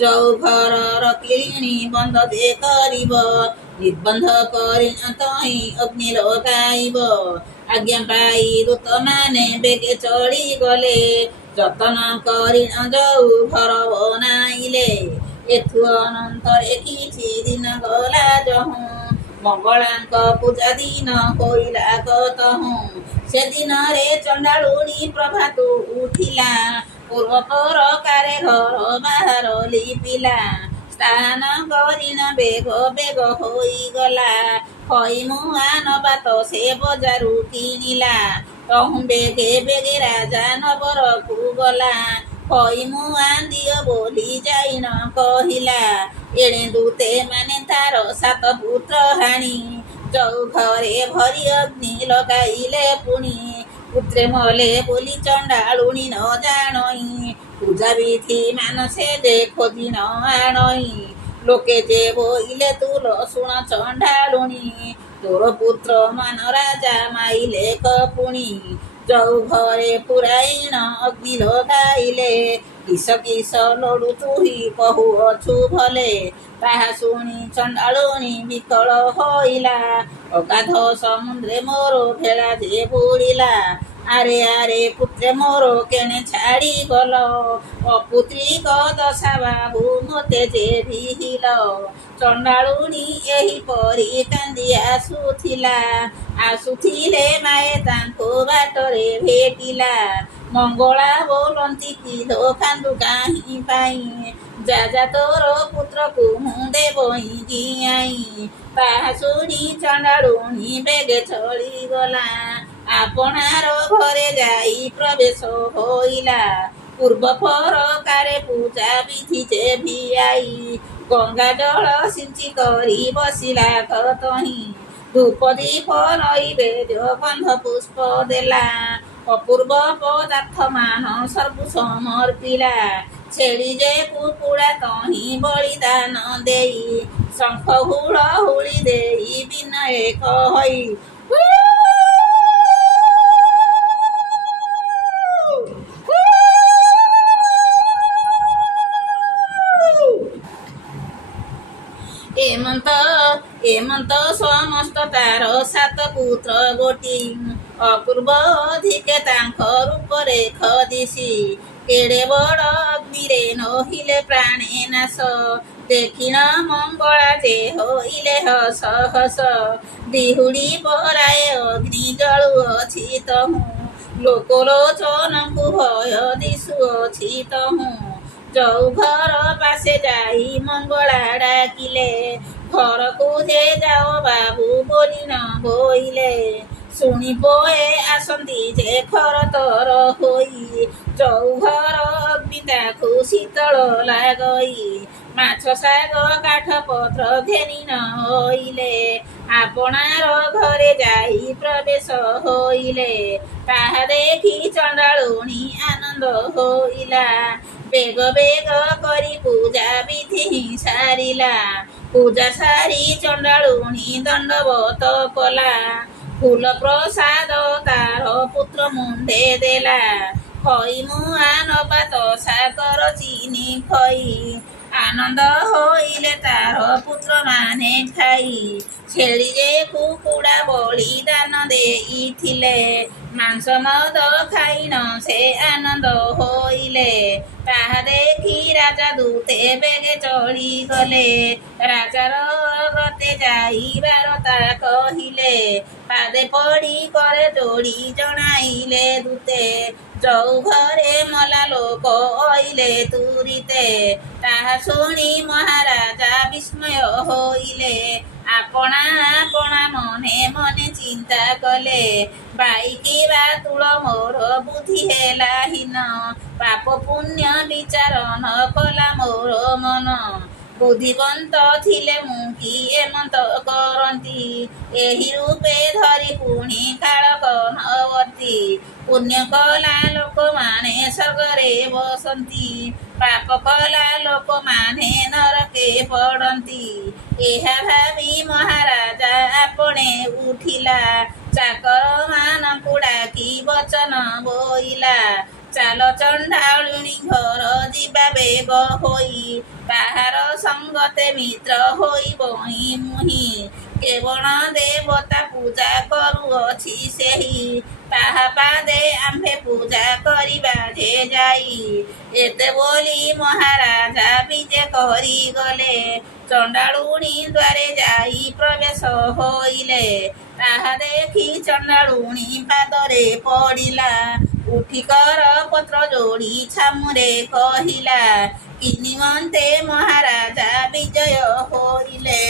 ଯଉ ଘରର କିଣି ବନ୍ଧ ଯେ କରିବ, ନିର୍ବନ୍ଧ କରିନ ତହିଁ ଅଗ୍ନି ଲଗାଇବ। ଆଜ୍ଞା ପାଇ ଦୂତମାନେ ବେଗେ ଚଳିଗଲେ, ଯତନ କରିନ ଯଉ ଘର ବନାଇଲେ। ଏଥୁ ଅନନ୍ତରେ କିଛି ଦିନ ଗଲା ଯହୁଁ, ମଙ୍ଗଳାଙ୍କ ପୂଜା ଦିନ ହୋଇଲା କତହୁଁ। ସେଦିନରେ ଚଣ୍ଡାଳୁଣୀ ପ୍ରଭାତୁ ଉଠିଲା, ପୂର୍ବ ପ୍ରକାରେ ଘର ବାହାର ଲିପିଲା। ସ୍ନାନ କରିନ ବେଗ ବେଗ ହୋଇଗଲା, ଖଇ ମୁଆଁ ନବା ତ ସେ ବଜାରୁ କିଣିଲା। ତହୁଁ ବେଗେ ବେଗେ ରାଜା ନଗରକୁ ଗଲା, ଖଇ ମୁଆଁ ଦିଅ ବୋଲି ଯାଇ ନ କହିଲା। ଏଣେ ଦୂତେ ମାନେ ତାର 7 ପୁତ୍ର ହାଣି, ଯଉ ଘରେ ଭରି ଅଗ୍ନି ଲଗାଇଲେ ପୁଣି। ପୁତ୍ରେ ମଲେ ବୋଲି ଚଣ୍ଡାଳୁଣୀ ନ ଜାଣଇ, ପୂଜା ବିଧି ମାନ ସେ ଯେ ଖୋଜି ନ ଆଣଇ। ଲୋକେ ଯେ ବୋଇଲେ ତୁଲ ଶୁଣ ଚଣ୍ଡାଳୁଣୀ, ତୋର ପୁତ୍ର ମାନ ରାଜା ମାଇଲେ କପୁଣି। ଯଉ ଘରେ ପୁରାଇଣ ଅଗ୍ନି ଲଗାଇଲେ, କିସ କିସ ଲୋଡୁ ତୁହି କହୁଅଛୁ ଭଲେ। ତାହା ଶୁଣି ଚଣ୍ଡାଳୁଣୀ ବିକଳ ହୋଇଲା, ଅଗାଧ ସମୁଦ୍ରେ ମୋର ଭେଳା ଯେ ବୁଡ଼ିଲା। ଆରେ ଆରେ ପୁତ୍ରେ ମୋର କେଣେ ଛାଡ଼ିଗଲ, ଅପୁତ୍ରିକ ଦଶା ବାବୁ ମୋତେ ଯେ ଭିହିଲ। ଚଣ୍ଡାଳୁଣୀ ଏହିପରି କାନ୍ଦି ଆସୁଥିଲା, ଆସୁଥିଲେ ମାଏ ତାଙ୍କୁ ବାଟରେ ଭେଟିଲା। ମଙ୍ଗଳା ବୋଲନ୍ତି କିଲୋ କାନ୍ଦୁ କାହିଁ ପାଇଁ, ଯା ଯା ତୋର ପୁତ୍ରକୁ ମୁଁ ଦେବଇଁ ଜିଆଇଁ। ତାହା ଶୁଣି ଚଣ୍ଡାଳୁଣୀ ବେଗେ ଚଳିଗଲା, ଆପଣାର ଘରେ ଯାଇ ପ୍ରବେଶ ହୋଇଲା। ପୂର୍ବ ପ୍ରକାରେ ପୂଜା ବିଧି ଯେ ଭିଆଇ, ଗଙ୍ଗା ଜଳ ସିଞ୍ଚି କରି ବସିଲା କତହିଁ। ଧୂପ ଦୀପ ନୈବେଦ୍ୟ ଗନ୍ଧ ପୁଷ୍ପ ଦେଲା, ଅପୂର୍ବ ପଦାର୍ଥ ମାନ ସବୁ ସମର୍ପିଲା। ଛେଳି ଯେ କୁକୁଡ଼ା ତହିଁ ବଳିଦାନ ଦେଇ, ଶଙ୍ଖ ହୁଳହୁଳି ଦେଇ ବିନୟ କହି। ଏମନ୍ତ ସମସ୍ତ ତାର 7 ପୁତ୍ର ଗୋଟି, ଅପୂର୍ବ ଅଧିକେ ତାଙ୍କ ରୂପରେଖ ଦିଶି। କେଡ଼େ ବଡ଼ ଅଗ୍ନିରେ ନୋହିଲେ ପ୍ରାଣେ ନାଶ, ଦେଖିଣ ମଙ୍ଗଳା ଯେ ହୋଇଲେ ହସ ହସ। ଦିହୁଡ଼ି ପରାଏ ଅଗ୍ନି ଜଳୁଅଛି ତହୁଁ, ଲୋକଲୋଚନଙ୍କୁ ଭୟ ଦିଶୁଅଛି ତହୁଁ। ଯଉ ଘର ପାଶେ ଯାଇ ମଙ୍ଗଳା ଡାକିଲେ, ଘରକୁ ଯେ ଯାଅ ବାବୁ ବୋଲି ନ ବୋଇଲେ। ଶୁଣି ପୋଏ ଆସନ୍ତି ଯେ ଖର ତର ହୋଇ, ଯଉ ଘର ଅଗ୍ନି ତାକୁ ଶୀତଳ ଲାଗଇ। ମାଛ ଶାଗ କାଠ ପତ୍ର ଘେନି ନ ହୋଇଲେ, ଆପଣାର ଘରେ ଯାଇ ପ୍ରବେଶ ହୋଇଲେ। ତାହା ଦେଖି ଚଣ୍ଡାଳୁଣୀ ଆନନ୍ଦ ହୋଇଲା, ବେଗ ବେଗ କରି ପୂଜା ବିଧି ସାରିଲା। ପୂଜା ସାରି ଚଣ୍ଡାଳୁଣୀ ଦଣ୍ଡବତ କଲା, ଫୁଲ ପ୍ରସାଦ ତାର ପୁତ୍ର ମୁଣ୍ଡେ ଦେଲା। ଖଇ ମୁଆଁ ନବା ତ ସାଗର ଚିନି ଖଇ, ଆନନ୍ଦ ହୋଇଲେ ତାର ପୁତ୍ର ମାନେ ଖାଇ। ଛେଳି ଯେ କୁକୁଡ଼ା ବଳିଦାନ ଦେଇଥିଲେ, ମାଂସ ମଦ ଖାଇନ ସେ ଆନନ୍ଦ ହୋଇଲେ। ତାହା ଦେଖି ରାଜା ଦୂତେ ବେଗେ ଚଳିଗଲେ, ରାଜାର ଗତେ ଯାଇ ବାରତା କହିଲେ। ପାଦେ ପଡ଼ି କରେ ଯୋଡ଼ି ଜଣାଇଲେ ଦୂତେ, ଯଉ ଘରେ ମଲା ଲୋକ ଅଇଲେ ତୁରିତେ। ତାହା ଶୁଣି ମହାରାଜା ବିସ୍ମୟ ହୋଇଲେ, ଆପଣା ଆପଣା ମନେ ମନେ ଚିନ୍ତା କଲେ। ବାଇକି ବାତୁଳ ମୋର ବୁଦ୍ଧି ହେଲା ହୀନ, ପାପ ପୁଣ୍ୟ ବିଚାର ନ କଲା ମୋର ମନ। ବୁଦ୍ଧିବନ୍ତ ଥିଲେ ମୁଁ କି ଏମନ୍ତ କରନ୍ତି, ଏହି ରୂପେ ଧରି ପୁଣି କାଳକ ନବର୍ତ୍ତି। ପୁଣ୍ୟ କଲା ଲୋକମାନେ ସ୍ୱର୍ଗରେ ବସନ୍ତି, ପାପ କଲା ଲୋକମାନେ ନରକେ ପଡ଼ନ୍ତି। ଏହା ଭାବି ମହାରାଜା ଆପଣେ ଉଠିଲା, ଚାକର ମାନଙ୍କୁ ଡାକି ବଚନ ବୋଇଲା। ଚାଲ ଚଣ୍ଡାଳୁଣୀ ଘର ଯିବା ବେଗ ହୋଇ, କାହାର ସଙ୍ଗତେ ମିତ୍ର ହୋଇ ବହି ମୁହିଁ। କେବଳ ଦେବତା ପୂଜା କରୁଅଛି ସେହି, ତାହା ପାଦେ ଆମ୍ଭେ ପୂଜା କରିବା ଯେ ଯାଇ। ଏତେ ବୋଲି ମହାରାଜା ବିଜେ କରିଗଲେ, ଚଣ୍ଡାଳୁଣୀ ଦ୍ୱାରେ ଯାଇ ପ୍ରବେଶ ହୋଇଲେ। ତାହା ଦେଖି ଚଣ୍ଡାଳୁଣୀ ପାଦରେ ପଡ଼ିଲା, ଉଠି କର ପତ୍ର ଯୋଡ଼ି ଛାମୁରେ କହିଲା, କି ନିମନ୍ତେ ମହାରାଜା ବିଜୟ ହୋଇଲେ।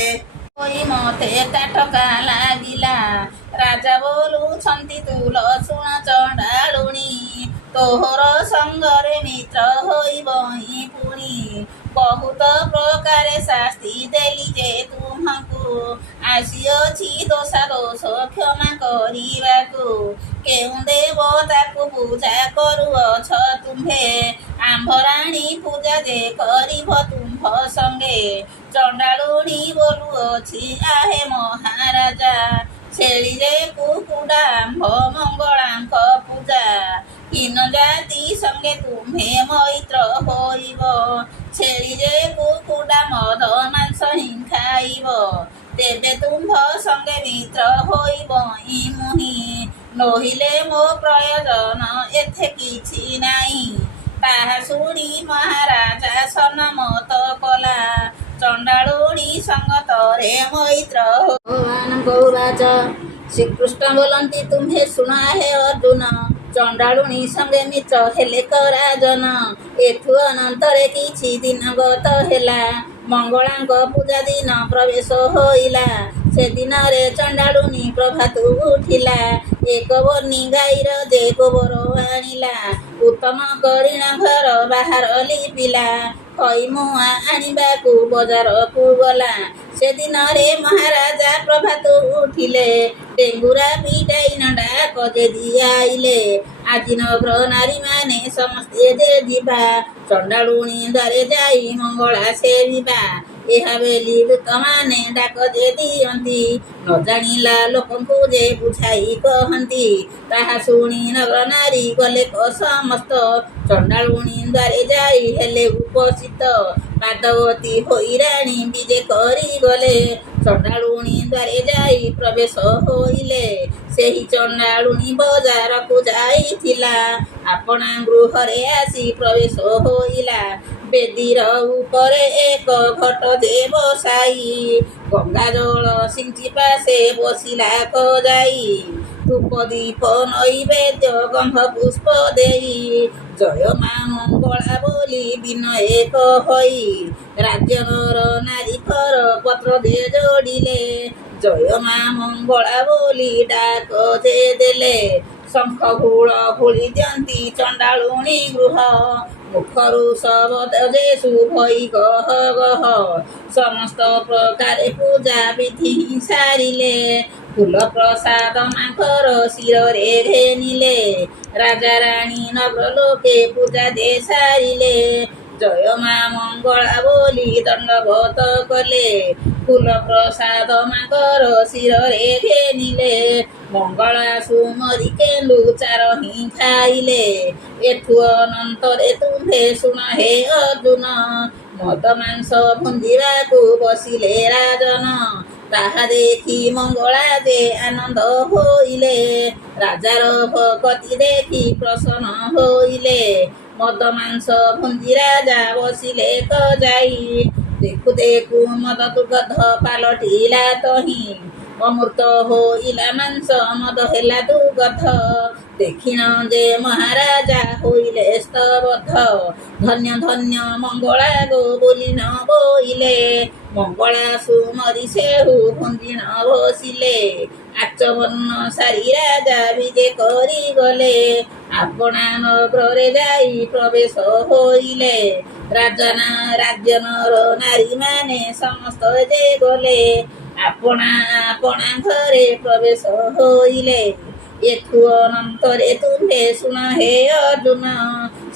ହୋଇ ମତେ ତାଟକା ଲାଗିଲା। ରାଜା ବୋଲୁଛନ୍ତି ତୁଲ ଶୁଣ ଚଣ୍ଡାଳୁଣୀ, ତୋହର ସଙ୍ଗରେ ମିତ୍ର ହୋଇ ବହି ପୁଣି। ବହୁତ ପ୍ରକାରେ ଶାସ୍ତି ଦେଲି ଯେ ତୁମକୁ, ଆସିଅଛି ଦୋଷା ଦୋଷ କ୍ଷମା କରିବାକୁ। କେଉଁ ଦେବତାକୁ ପୂଜା କରୁଅଛ ତୁମ୍ଭେ, ଆମ୍ଭରାଣୀ ପୂଜା ଯେ କରିବ ତୁମ୍ଭ ସଙ୍ଗେ। ଚଣ୍ଡାଳୁଣୀ ବୋଲୁଅଛି ଆହେ ମହାରାଜା, ଛେଳି ଯେ କୁକୁଡ଼ା ଆମ୍ଭ ମଙ୍ଗଳାଙ୍କ ପୂଜା। ହୀନ ଜାତି ସଙ୍ଗେ ତୁମ୍ଭେ ମୈତ୍ର ହୋଇବ, ଛେଳି ଯେ କୁକୁଡ଼ା ମଦ ମାଂସ ହିଁ ଖାଇବ। ତେବେ ତୁମ୍ଭ ସଙ୍ଗେ ମିତ୍ର ହୋଇ ବହି ମୁହିଁ, ନୋହିଲେ ମୋ ପ୍ରୟୋଜନ ଏଥେ କିଛି ନାହିଁ। ତାହା ଶୁଣି ମହାରାଜା ସନମତ କଲା, ଚଣ୍ଡାଳୁଣୀ ସଙ୍ଗତରେ ମୈତ୍ର। ଭଗବାନ ଗୌରାଜ ଶ୍ରୀକୃଷ୍ଣ ବୋଲନ୍ତି ତୁମ୍ଭେ ଶୁଣ ହେ ଅର୍ଜୁନ, ଚଣ୍ଡାଳୁଣୀ ସଙ୍ଗେ ମିତ୍ର ହେଲେ କରାଜନ। ଏଥୁ ଅନନ୍ତରେ କିଛି ଦିନ ଗତ ହେଲା, ମଙ୍ଗଳାଙ୍କ ପୂଜା ଦିନ ପ୍ରବେଶ ହୋଇଲା। ସେଦିନରେ ଚଣ୍ଡାଳୁଣୀ ପ୍ରଭାତୁ ଉଠିଲା, ଏକ ବର୍ଣ୍ଣି ଗାଈର ଯେ ଗୋବର ଆଣିଲା। ଉତ୍ତମ କରିଣ ଘର ବାହାର ଲିପିଲା, ଖଇ ମୁଆଁ ଆଣିବାକୁ ବଜାରକୁ ଗଲା। ସେଦିନରେ ମହାରାଜା ପ୍ରଭାତୁ ଉଠିଲେ, ଡେଙ୍ଗୁରା ପିଟାଇ ଡାକ ଯେ ଦିଆଇଲେ। ଆଜି ନଗ୍ର ନାରୀମାନେ ସମସ୍ତେ ଯେ ଯିବା, ଚଣ୍ଡାଳୁଣୀ ଦ୍ୱାରେ ଯାଇ ମଙ୍ଗଳା ସେବିବା। ଏହା ବେଲି ଦୂତମାନେ ଡାକ ଯେ ଦିଅନ୍ତି, ନ ଜାଣିଲା ଲୋକଙ୍କୁ ଯେ ବୁଝାଇ କହନ୍ତି। ତାହା ଶୁଣି ନଗ୍ର ନାରୀ ଗଲେ ସମସ୍ତ, ଚଣ୍ଡାଳୁଣୀ ଦ୍ୱାରେ ଯାଇ ହେଲେ ଉପସ୍ଥିତ। ପାଦବତୀ ହୋଇ ରାଣୀ ବିଜେ କରିଗଲେ, ଚଣ୍ଡାଳୁଣୀ ଦ୍ୱାରେ ଯାଇ ପ୍ରବେଶ ହୋଇଲେ। ସେହି ଚଣ୍ଡାଳୁଣୀ ବଜାରକୁ ଯାଇଥିଲା, ଆପଣା ଗୃହରେ ଆସି ପ୍ରବେଶ ହୋଇଲା। ବେଦୀର ଉପରେ ଏକ ଘଟ ଯେ ବସାଇ, ଗଙ୍ଗା ଜଳ ସିଞ୍ଚି ପାଶେ ବସିଲା ଖଜାଇ। ଧୂପ ଦୀପ ନୈବେଦ୍ୟ ଗନ୍ଧ ପୁଷ୍ପ ଦେଇ, ଜୟ ମା ମଙ୍ଗଳା ବୋଲି ବିନୟେ କହଇ। ରାଜ୍ୟ ନର ନାରୀ କର ପତ୍ର ଯେ ଯୋଡ଼ିଲେ, ଜୟ ମା ମଙ୍ଗଳା ବୋଲି ଡାକ ଯେ ଦେଲେ। ଶଙ୍ଖ ହୁଳ ହୁଳି ଦିଅନ୍ତି ଚଣ୍ଡାଳୁଣୀ ଗୃହ, ମୁଖରୁ ଶବଦ ଯେ ଶୁଭଇ ଗହ ଗହ। ସମସ୍ତ ପ୍ରକାରେ ପୂଜା ବିଧି ସାରିଲେ, ଫୁଲ ପ୍ରସାଦ ମାଙ୍କର ଶିରରେ ଘେନିଲେ। ରାଜା ରାଣୀ ନଗ୍ର ଲୋକେ ପୂଜା ଯେ ସାରିଲେ, ଜୟ ମା ମଙ୍ଗଳା ବୋଲି ଦଣ୍ଡବତ କଲେ। ଫୁଲ ପ୍ରସାଦ ମାଙ୍କର ଶିରରେ ଘେନିଲେ, ମଙ୍ଗଳା ସୁମରି କେନ୍ଦୁ ଚାର ହିଁ ଖାଇଲେ। ଏଥୁ ଅନନ୍ତରେ ତୁମ୍ଭେ ଶୁଣ ହେ ଅର୍ଜୁନ, ମଦ ମାଂସ ଭୁଞ୍ଜିବାକୁ ବସିଲେ ରାଜନ। ତାହା ଦେଖି ମଙ୍ଗଳା ଯେ ଆନନ୍ଦ ହୋଇଲେ, ରାଜାର ଭକତି ଦେଖି ପ୍ରସନ୍ନ ହୋଇଲେ। ମଦ ମାଂସ ଭୁଞ୍ଜି ରାଜା ବସିଲେ ଖଜାଇ, ଦେଖୁ ଦେଖୁ ମଦ ଦୁର୍ଗନ୍ଧ ପାଲଟିଲା ତହିଁ। ଅମୃତ ହୋଇଲା ମାଂସ ମଦ ହେଲା ଦୁର୍ଗନ୍ଧ, ଦେଖିଣ ଯେ ମହାରାଜା ହୋଇଲେ ସ୍ତବଧ। ଧନ୍ୟ ଧନ୍ୟ ମଙ୍ଗଳା ଗୋ ବୋଲି ନ ବୋଇଲେ, ମଙ୍ଗଳା ସୁମରି ସେହୁ ଭୁଞ୍ଜିଣ ବସିଲେ। ଆଚମନ ସାରି ରାଜା ବିଜେ କରିଗଲେ, ଆପଣା ନଗରରେ ଯାଇ ପ୍ରବେଶ ହୋଇଲେ। ରାଜନର ନାରୀମାନେ ସମସ୍ତ ଯେ ଗଲେ, ଆପଣା ଆପଣା ଘରେ ପ୍ରବେଶ ହୋଇଲେ। ଏଥୁ ଅନନ୍ତରେ ତୁମ୍ଭେ ଶୁଣ ହେ ଅର୍ଜୁନ,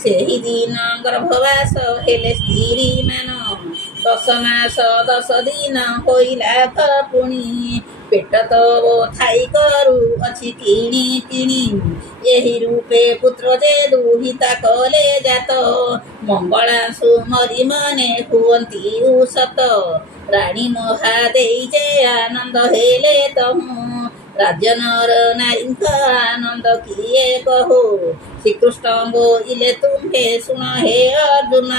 ସେହି ଦିନ ଗର୍ଭବାସ ହେଲେ ସ୍ତ୍ରୀମାନ। 10 ମାସ 10 ଦିନ ହୋଇଲା ପୁଣି, ପେଟ ତ ଥାଇ କରୁ ଅଛି କିଣି କିଣି ଏହି ରୂପେ ପୁତ୍ର ଯେ ଦୁହିତା କଲେ ଜାତ ମଙ୍ଗଳା ସୁମରି ମନେ ହୁଅନ୍ତି ଉସତ ରାଣୀ ମହାଦେଇ ଯେ ଆନନ୍ଦ ହେଲେ ତହୁଁ ରାଜନର ନାରୀଙ୍କ ଆନନ୍ଦ କିଏ କହୁ ଶ୍ରୀକୃଷ୍ଣ ବୋଇଲେ ତୁମ୍ଭେ ଶୁଣ ହେ ଅର୍ଜୁନ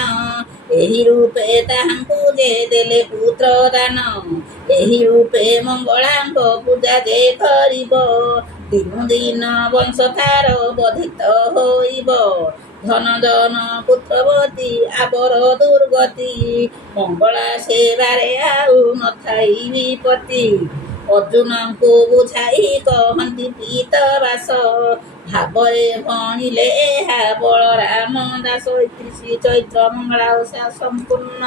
ଏହି ରୂପେ ତାହାଙ୍କୁ ଯେ ଦେଲେ ପୁତ୍ର ଦାନ ଏହି ରୂପେ ମଙ୍ଗଳାଙ୍କ ପୂଜା ଯେ କରିବ ଦିନୁ ଦିନ ବଂଶ ତାର ବର୍ଦ୍ଧିତ ହୋଇବ ଧନ ଜନ ପୁତ୍ରବତୀ ଆବର ଦୁର୍ଗତି ମଙ୍ଗଳା ସେବାରେ ଆଉ ନଥାଇ ବିପତ୍ତି ଅର୍ଜୁନଙ୍କୁ ବୁଝାଇ କହନ୍ତି ପୀତ ବାସ ଭାବରେ ଭଣିଲେ ଏହା ବଳରାମ ଦାସ 31 ଚୈତ୍ର ମଙ୍ଗଳା ଓଷା ସମ୍ପୂର୍ଣ୍ଣ।